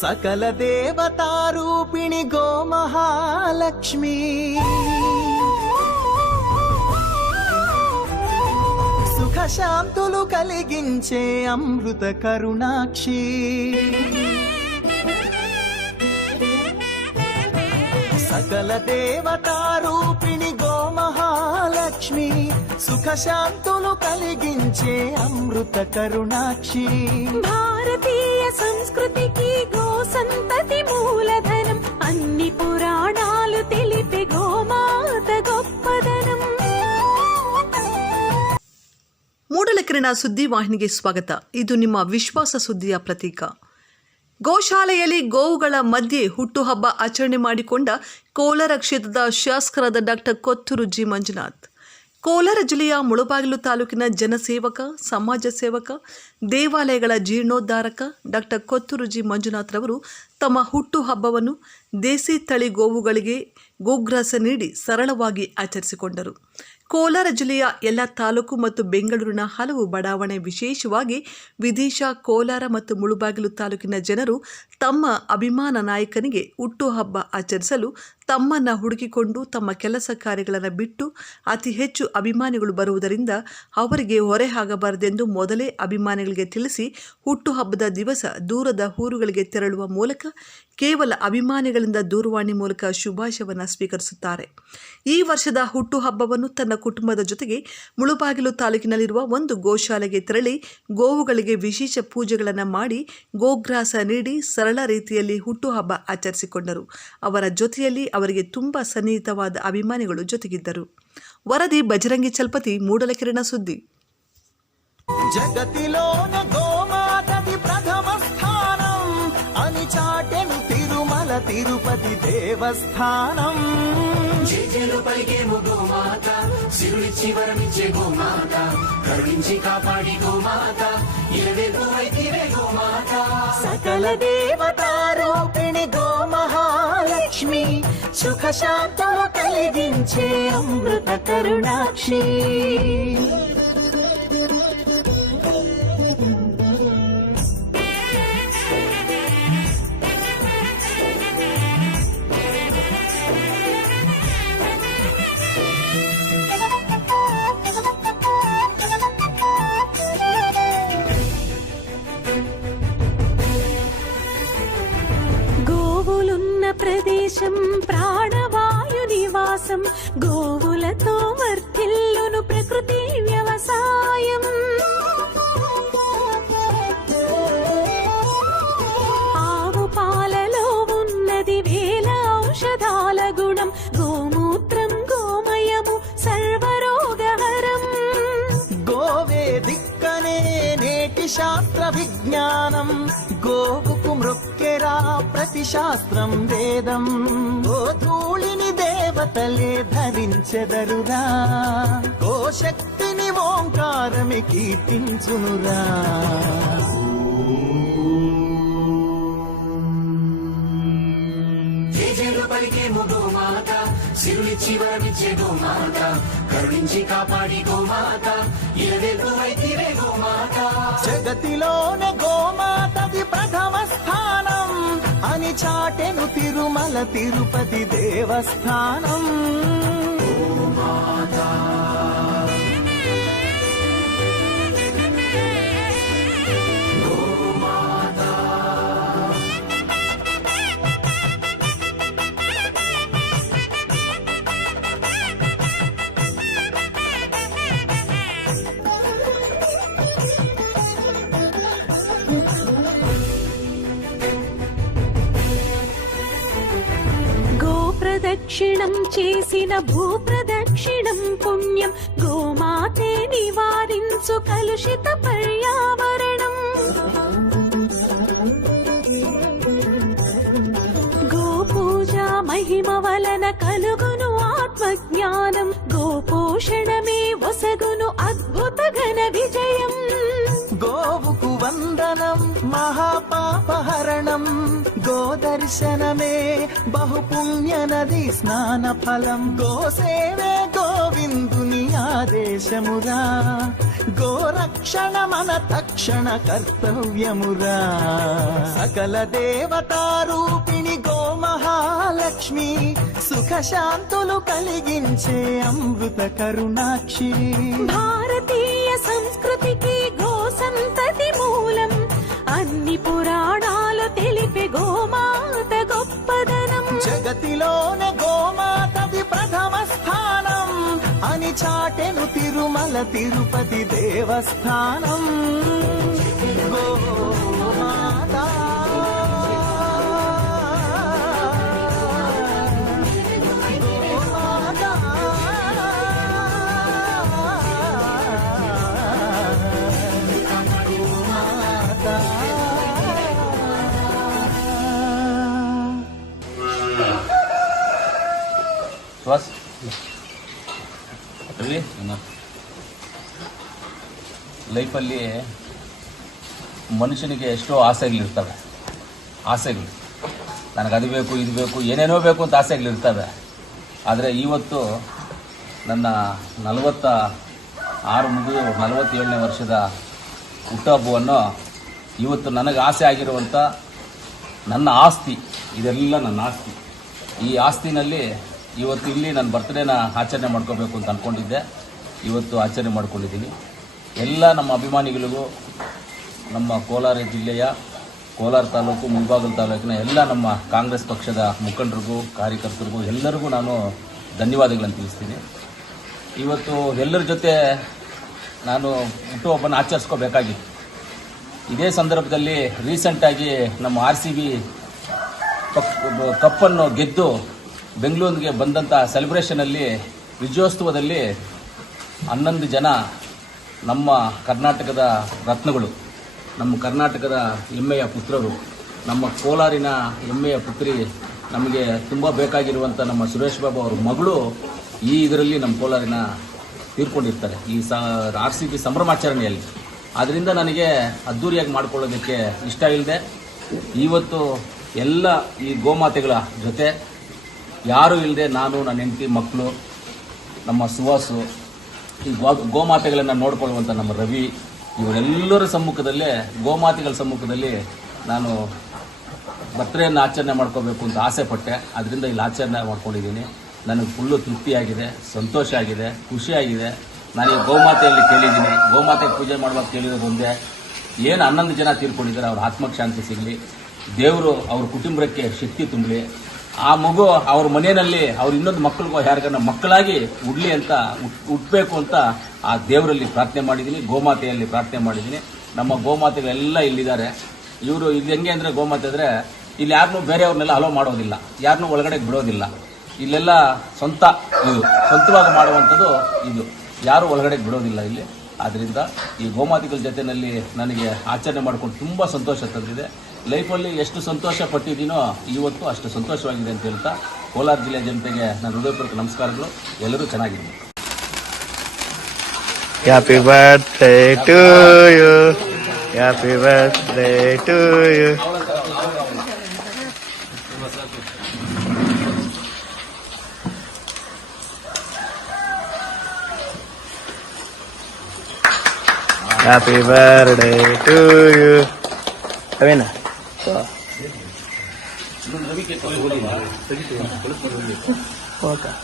సకల దేవతారూపిణి గోమహాలక్ష్మి సుఖశాంతులు కలిగించే అమృత కరుణాక్షి సకల దేవతారూపిణి గోమహాలక్ష్మి సుఖశాంతులు కలిగించే అమృత కరుణాక్షి భారతీయ సంస్కృతికి గో సంతతి మూలధనం అన్ని పురాణాలు తెలిపే గోమాత గొప్పదనం. ಮೂಡಲಕೆರೆನ ಸುದ್ದಿವಾಹಿನಿಗೆ ಸ್ವಾಗತ. ಇದು ನಿಮ್ಮ ವಿಶ್ವಾಸ ಸುದ್ದಿಯ ಪ್ರತೀಕ. ಗೋಶಾಲೆಯಲ್ಲಿ ಗೋವುಗಳ ಮಧ್ಯೆ ಹುಟ್ಟುಹಬ್ಬ ಆಚರಣೆ ಮಾಡಿಕೊಂಡ ಕೋಲಾರ ಕ್ಷೇತ್ರದ ಶಾಸಕರಾದ ಡಾಕ್ಟರ್ ಕೊತ್ತೂರು ಜಿ ಮಂಜುನಾಥ್. ಕೋಲಾರ ಜಿಲ್ಲೆಯ ಮುಳಬಾಗಿಲು ತಾಲೂಕಿನ ಜನಸೇವಕ, ಸಮಾಜ ಸೇವಕ, ದೇವಾಲಯಗಳ ಜೀರ್ಣೋದ್ಧಾರಕ ಡಾಕ್ಟರ್ ಕೊತ್ತೂರು ಜಿ ಮಂಜುನಾಥ್ ರವರು ತಮ್ಮ ಹುಟ್ಟುಹಬ್ಬವನ್ನು ದೇಸಿ ತಳಿ ಗೋವುಗಳಿಗೆ ಗೋಗ್ರಾಸ ನೀಡಿ ಸರಳವಾಗಿ ಆಚರಿಸಿಕೊಂಡರು. ಕೋಲಾರ ಜಿಲ್ಲೆಯ ಎಲ್ಲ ತಾಲೂಕು ಮತ್ತು ಬೆಂಗಳೂರಿನ ಹಲವು ಬಡಾವಣೆ, ವಿಶೇಷವಾಗಿ ವಿದೇಶ, ಕೋಲಾರ ಮತ್ತು ಮುಳುಬಾಗಿಲು ತಾಲೂಕಿನ ಜನರು ತಮ್ಮ ಅಭಿಮಾನ ನಾಯಕನಿಗೆ ಹುಟ್ಟುಹಬ್ಬ ಆಚರಿಸಲು ತಮ್ಮನ್ನು ಹುಡುಕಿಕೊಂಡು ತಮ್ಮ ಕೆಲಸ ಕಾರ್ಯಗಳನ್ನು ಬಿಟ್ಟು ಅತಿ ಹೆಚ್ಚು ಅಭಿಮಾನಿಗಳು ಬರುವುದರಿಂದ ಅವರಿಗೆ ಹೊರೆ ಆಗಬಾರದೆಂದು ಮೊದಲೇ ಅಭಿಮಾನಿಗಳಿಗೆ ತಿಳಿಸಿ ಹುಟ್ಟುಹಬ್ಬದ ದಿವಸ ದೂರದ ಊರುಗಳಿಗೆ ತೆರಳುವ ಮೂಲಕ ಕೇವಲ ಅಭಿಮಾನಿಗಳಿಂದ ದೂರವಾಣಿ ಮೂಲಕ ಶುಭಾಶಯವನ್ನು ಸ್ವೀಕರಿಸುತ್ತಾರೆ. ಈ ವರ್ಷದ ಹುಟ್ಟುಹಬ್ಬವನ್ನು ತನ್ನ ಕುಟುಂಬದ ಜೊತೆಗೆ ಮುಳುಬಾಗಿಲು ತಾಲೂಕಿನಲ್ಲಿರುವ ಒಂದು ಗೋಶಾಲೆಗೆ ತೆರಳಿ ಗೋವುಗಳಿಗೆ ವಿಶೇಷ ಪೂಜೆಗಳನ್ನು ಮಾಡಿ ಗೋಗ್ರಾಸ ನೀಡಿ ಸರಳ ರೀತಿಯಲ್ಲಿ ಹುಟ್ಟುಹಬ್ಬ ಆಚರಿಸಿಕೊಂಡರು. ಅವರ ಜೊತೆಯಲ್ಲಿ ಅವರಿಗೆ ತುಂಬ ಸನ್ನಿಹಿತವಾದ ಅಭಿಮಾನಿಗಳು ಜೊತೆಗಿದ್ದರು. ವರದಿ ಬಜರಂಗಿ ಚಲ್ಪತಿ, ಮೂಡಲಕೆರೆನ ಸುದ್ದಿ. జగతిలోన గోమాతది ప్రథమ స్థానం అని చాటెను తిరుమల తిరుపతి దేవస్థానం. జేజేలు పలికేము గోమాత, సిరులిచ్చి వరమిచ్చే గోమాత, కరుణించి కాపాడి గోమాత, ఇలవేల్పు వైతివే గోమాత. సకల దేవతారూపిణి గోమహాలక్ష్మి సుఖశాంతులు కలిగించే అమృత కరుణాక్షి. ప్రదేశం ప్రాణవాయు నివాసం, గోవులతో వర్ధిల్లును ప్రకృతి వ్యవసాయం. ఆవు పాలలో ఉన్నది వేల ఔషధాల గుణం, గోమూత్రం గోమయము సర్వరోగహరం. గోవే దిక్కనే నేటి శాస్త్ర విజ్ఞానం, గోవుకు మృక్కెరా ప్రతి శాస్త్రం వేదం. గోధూళిని దేవతలే ధరించెదరురా, గోశక్తిని ఓంకారమి కీర్తించునురా. జేజేలు పలికేము గోమాత, సిరులిచ్చి వరమిచ్చే గోమాత, కరుణించి కాపాడి గోమాత, ఇలవేల్పు వైతివే గోమాత. జగతిలోనే గోమాతది ప్రథమ స్థానం అని చాటెను తిరుమల తిరుపతి దేవస్థానం. ప్రదక్షిణం చేసిన భూప్రదక్షిణం పుణ్యం, గోమాతే నివారించు కలుషిత పర్యావరణం. గోపూజ మహిమ వలన కలుగును ఆత్మజ్ఞానం, గోపోషణమే ఒసగును అద్భుత ఘన విజయం. గోవుకు గోవందనం మహాపాపహరణం గోదర్శనమే బహుపుణ్యనది స్నాన ఫలం గోసేవే గోవిందుని ఆదేశమురా గోరక్షణ మన తక్షణ కర్తవ్యమురా సకల దేవతారూపిణి గో మహాలక్ష్మి సుఖ శాంతులు కలిగించే అమృత కరుణాక్షి భారతీయ సంస్కృతికి గో సంతతి మూలం అన్ని పురాణాలు తెలిపే గోమాత గొప్పదనం జగతిలోనే గోమాతది ప్రథమ స్థానం అని చాటెను తిరుమల తిరుపతి దేవస్థానం గోమాత ಶ್ವಾಸ್ ರವಿ ಲೈಫಲ್ಲಿ ಮನುಷ್ಯನಿಗೆ ಎಷ್ಟೋ ಆಸೆಗಳಿರ್ತವೆ. ಆಸೆಗಳು ನನಗದು ಬೇಕು ಇದು ಬೇಕು ಏನೇನೋ ಬೇಕು ಅಂತ ಆಸೆಗಳಿರ್ತವೆ. ಆದರೆ ಇವತ್ತು ನನ್ನ 46 ಮುಗಿದು 47ನೇ ವರ್ಷದ ಹುಟ್ಟುಹಬ್ಬವನ್ನು ಇವತ್ತು ನನಗೆ ಆಸೆ ಆಗಿರುವಂಥ ನನ್ನ ಆಸ್ತಿ, ಇದೆಲ್ಲ ನನ್ನ ಆಸ್ತಿ. ಈ ಆಸ್ತಿನಲ್ಲಿ ಇವತ್ತು ಇಲ್ಲಿ ನನ್ನ ಬರ್ತ್ಡೇನ ಆಚರಣೆ ಮಾಡ್ಕೋಬೇಕು ಅಂತ ಅಂದ್ಕೊಂಡಿದ್ದೆ. ಇವತ್ತು ಆಚರಣೆ ಮಾಡ್ಕೊಂಡಿದ್ದೀನಿ. ಎಲ್ಲ ನಮ್ಮ ಅಭಿಮಾನಿಗಳಿಗೂ, ನಮ್ಮ ಕೋಲಾರ ಜಿಲ್ಲೆಯ ಕೋಲಾರ ತಾಲೂಕು, ಮುಳಬಾಗಿಲು ತಾಲೂಕಿನ ಎಲ್ಲ ನಮ್ಮ ಕಾಂಗ್ರೆಸ್ ಪಕ್ಷದ ಮುಖಂಡರಿಗೂ, ಕಾರ್ಯಕರ್ತರಿಗೂ ಎಲ್ಲರಿಗೂ ನಾನು ಧನ್ಯವಾದಗಳನ್ನು ತಿಳಿಸ್ತೀನಿ. ಇವತ್ತು ಎಲ್ಲರ ಜೊತೆ ನಾನು ಹುಟ್ಟುಹಬ್ಬನ ಆಚರಿಸ್ಕೋಬೇಕಾಗಿತ್ತು. ಇದೇ ಸಂದರ್ಭದಲ್ಲಿ ರೀಸೆಂಟಾಗಿ ನಮ್ಮ RCB ಕಪ್ಪನ್ನು ಗೆದ್ದು ಬೆಂಗಳೂರಿಗೆ ಬಂದಂಥ ಸೆಲೆಬ್ರೇಷನಲ್ಲಿ, ವಿಜಯೋತ್ಸವದಲ್ಲಿ 11 ಜನ ನಮ್ಮ ಕರ್ನಾಟಕದ ರತ್ನಗಳು, ನಮ್ಮ ಕರ್ನಾಟಕದ ಹೆಮ್ಮೆಯ ಪುತ್ರರು, ನಮ್ಮ ಕೋಲಾರಿನ ಹೆಮ್ಮೆಯ ಪುತ್ರಿ, ನಮಗೆ ತುಂಬ ಬೇಕಾಗಿರುವಂಥ ನಮ್ಮ ಸುರೇಶ್ ಬಾಬು ಅವ್ರ ಮಗಳು ಈ ಇದರಲ್ಲಿ ನಮ್ಮ ಕೋಲಾರಿನ ತೀರ್ಕೊಂಡಿರ್ತಾರೆ, ಈ RCB ಸಂಭ್ರಮಾಚರಣೆಯಲ್ಲಿ. ಆದ್ದರಿಂದ ನನಗೆ ಅದ್ಧೂರಿಯಾಗಿ ಮಾಡ್ಕೊಳ್ಳೋದಕ್ಕೆ ಇಷ್ಟ ಇಲ್ಲದೆ ಇವತ್ತು ಎಲ್ಲ ಈ ಗೋಮಾತೆಗಳ ಜೊತೆ ಯಾರೂ ಇಲ್ಲದೆ ನಾನು, ನನ್ನ ಹೆಂಡತಿ, ಮಕ್ಕಳು, ನಮ್ಮ ಸುವಾಸು, ಈ ಗೋಮಾತೆಗಳನ್ನು ನೋಡ್ಕೊಳ್ಳುವಂಥ ನಮ್ಮ ರವಿ, ಇವರೆಲ್ಲರ ಸಮ್ಮುಖದಲ್ಲೇ, ಗೋಮಾತೆಗಳ ಸಮ್ಮುಖದಲ್ಲಿ ನಾನು ಬರ್ತ್ಡೇಯನ್ನು ಆಚರಣೆ ಮಾಡ್ಕೋಬೇಕು ಅಂತ ಆಸೆ ಪಟ್ಟೆ. ಅದರಿಂದ ಇಲ್ಲಿ ಆಚರಣೆ ಮಾಡ್ಕೊಂಡಿದ್ದೀನಿ. ನನಗೆ ಫುಲ್ಲು ತೃಪ್ತಿಯಾಗಿದೆ, ಸಂತೋಷ ಆಗಿದೆ, ಖುಷಿಯಾಗಿದೆ. ನಾನು ಈ ಗೋಮಾತೆಯಲ್ಲಿ ಕೇಳಿದ್ದೀನಿ, ಗೋಮಾತೆಗೆ ಪೂಜೆ ಮಾಡುವಾಗ ಕೇಳಿರೋದು ಒಂದೇ, ಏನು 11 ಜನ ತೀರ್ಕೊಂಡಿದ್ದಾರೆ ಅವ್ರ ಆತ್ಮಕ್ಕೆ ಶಾಂತಿ ಸಿಗಲಿ, ದೇವರು ಅವ್ರ ಕುಟುಂಬಕ್ಕೆ ಶಕ್ತಿ ತುಂಬಲಿ, ಆ ಮಗು ಅವ್ರ ಮನೆಯಲ್ಲಿ ಅವ್ರ ಇನ್ನೊಂದು ಮಕ್ಕಳಿಗೋ ಯಾರಿಗಾರ ಮಕ್ಕಳಾಗಿ ಉಡ್ಲಿ ಅಂತ ಹುಟ್ಟಬೇಕು ಅಂತ ಆ ದೇವರಲ್ಲಿ ಪ್ರಾರ್ಥನೆ ಮಾಡಿದ್ದೀನಿ, ಗೋಮಾತೆಯಲ್ಲಿ ಪ್ರಾರ್ಥನೆ ಮಾಡಿದ್ದೀನಿ. ನಮ್ಮ ಗೋಮಾತೆಗಳೆಲ್ಲ ಇಲ್ಲಿದ್ದಾರೆ. ಇವರು ಇಲ್ಲಿ ಹೆಂಗೆ ಅಂದರೆ, ಗೋಮಾತೆ ಅಂದರೆ ಇಲ್ಲಿ ಯಾರನ್ನೂ ಬೇರೆಯವ್ರನ್ನೆಲ್ಲ ಅಲೋ ಮಾಡೋದಿಲ್ಲ, ಯಾರನ್ನೂ ಒಳಗಡೆ ಬಿಡೋದಿಲ್ಲ. ಇಲ್ಲೆಲ್ಲ ಸ್ವಂತವಾಗಿ ಮಾಡುವಂಥದ್ದು ಇದು, ಯಾರೂ ಒಳಗಡೆ ಬಿಡೋದಿಲ್ಲ ಇಲ್ಲಿ. ಆದ್ದರಿಂದ ಈ ಗೋಮಾತೆಗಳ ಜೊತೆಯಲ್ಲಿ ನನಗೆ ಆಚರಣೆ ಮಾಡ್ಕೊಂಡು ತುಂಬ ಸಂತೋಷ ತಂದಿದೆ. ಲೈಫಲ್ಲಿ ಎಷ್ಟು ಸಂತೋಷ ಪಟ್ಟಿದ್ದೀನೋ ಇವತ್ತು ಅಷ್ಟು ಸಂತೋಷವಾಗಿದೆ ಅಂತ ಹೇಳ್ತಾ, ಕೋಲಾರ ಜಿಲ್ಲೆ ಜನತೆಗೆ ನನ್ನ ಹೃದಯಪೂರ್ವಕ ನಮಸ್ಕಾರಗಳು. ಎಲ್ಲರೂ ಚೆನ್ನಾಗಿದ್ದೀನಿ. Happy birthday to you. Happy birthday to you. Happy birthday to you. Avena. Okay.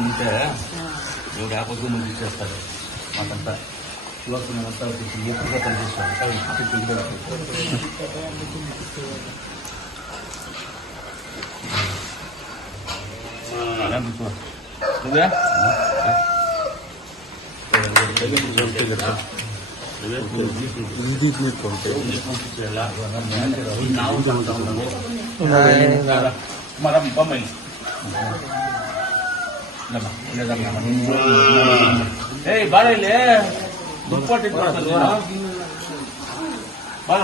ಮುಂಚೆ ಇವಾಗ ಯಾಕೋದು ಮುಂದೆ చేస్తారు ಮಾತಂತ ಇವಾಗ ನಂತರ ಎಪ್ಪತ್ತು ತಂದಿಸ್ತಾರೆ ಏಯ್ ಬಾಳ ಇಲ್ಲಿ ಇಂಪಾರ್ಟೆಂಟ್ ಬಾಳ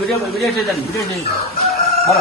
ವಿಡಿಯೋ ವಿಡಿಯೋ ಬಾಳ